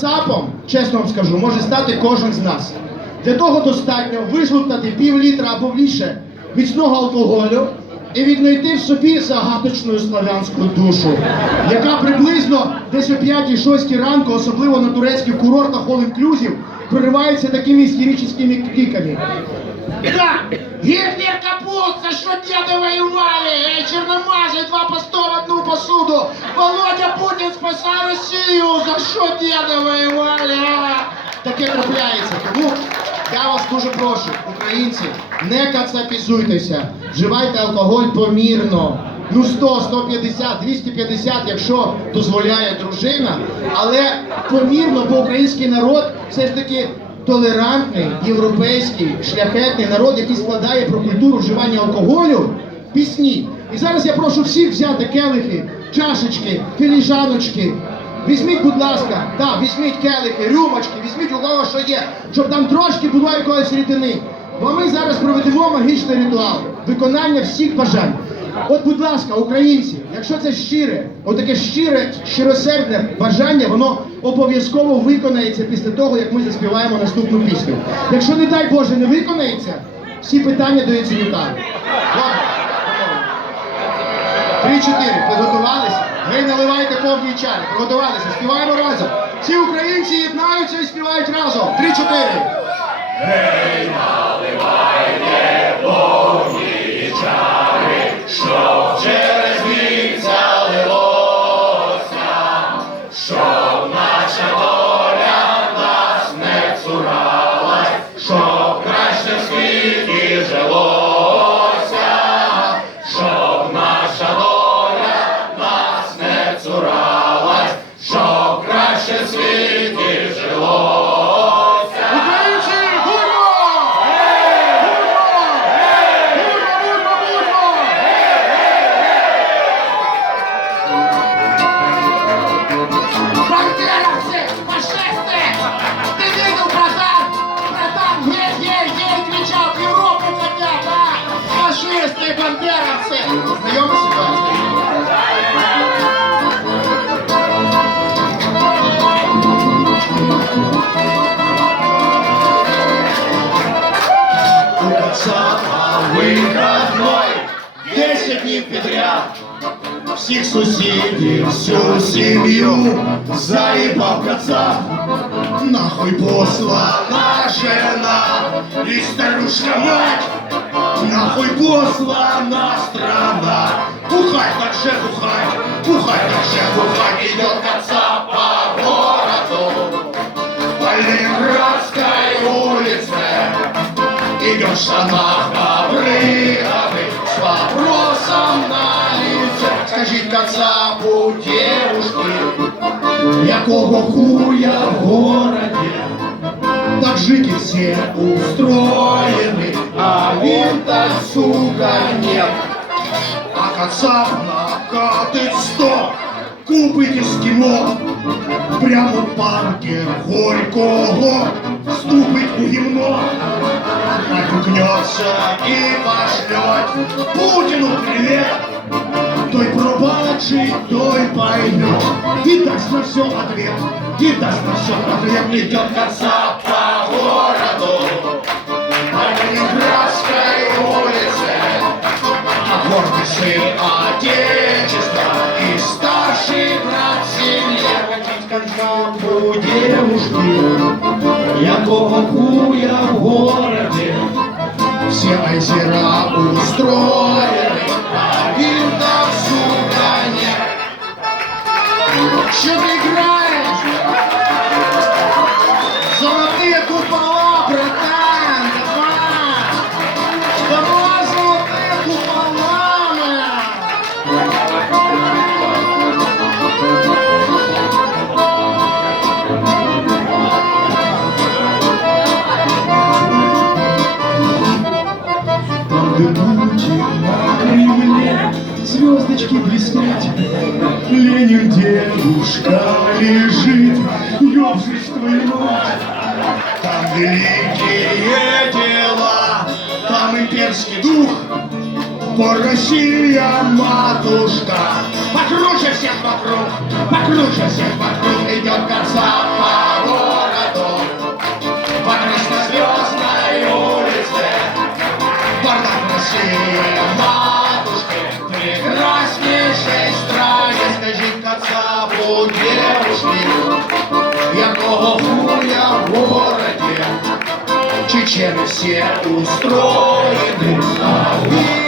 Цапом, чесно вам скажу, може стати кожен з нас. Для того достатньо вижлукнати пів літра або більше міцного алкоголю і віднайти в собі загадочну славянську душу, яка приблизно десь о 5-6 ранку, особливо на турецьких курортах all-inclusive, проривається такими істеричними криками. Да, Гитлер капут, за что деды воевали? Эй, черномазый, два по сто в одну посуду. Володя Путин, спасай Россию, за что деды воевали? а? Таке трапляється. Тому я вас дуже прошу, українці, не кацапізуйтеся, вживайте алкоголь помірно. Ну 100, 150, 250, якщо дозволяє дружина, але помірно, бо український народ все ж таки толерантний, європейський, шляхетний народ, який складає про культуру вживання алкоголю пісні. І зараз я прошу всіх взяти келихи, чашечки, філіжаночки, Візьміть, будь ласка, так, візьміть келихи, рюмочки, візьміть у кого що є, щоб там трошки було якоїсь рідини. Бо ми зараз проведемо магічний ритуал виконання всіх бажань. От, будь ласка, українці, якщо це щире, отаке щире, щиросердне бажання, воно обов'язково виконається після того, як ми заспіваємо наступну пісню. Якщо, не дай Боже, не виконається, всі питання до Яценюка. Три-чотири. Підготувалися? Ви наливаєте повні чари. Приготувалися. Співаємо разом. Всі українці єднаються і співають разом. Три-чотири. Shabbat. Кацапа вихідной 10 днів підряд Всіх сусідів, всю сім'ю заїбав Кацап Нахуй послана жена і старушка мать Нахуй послана страна Бухать так же бухать, бухать так же бухать Кацапу, девушки Якого хуя в городе Так жить все устроены А він так, сука, нет А Кацап накатить сто Купить ескімо Прямо в парке Горького Ступить у гімно Отгнется и пошлет Путину привет Той пробачить, той поймет И даст на все ответ И даст на все ответ. Идет коса по городу По Ленинградской улице. А гордый сын Отечества И старший брат семьи Ходить концапу девушки Якого хуя в городе. Все озера устроены, Подымите на Кремле звездочки блестят. Ленин дедушка лежит, ёбшись твою мать. Там великие дела, там имперский дух, по Россия матушка. Покруче всех вокруг, покруче всех вокруг идет коса по якого хуя в все устроены, а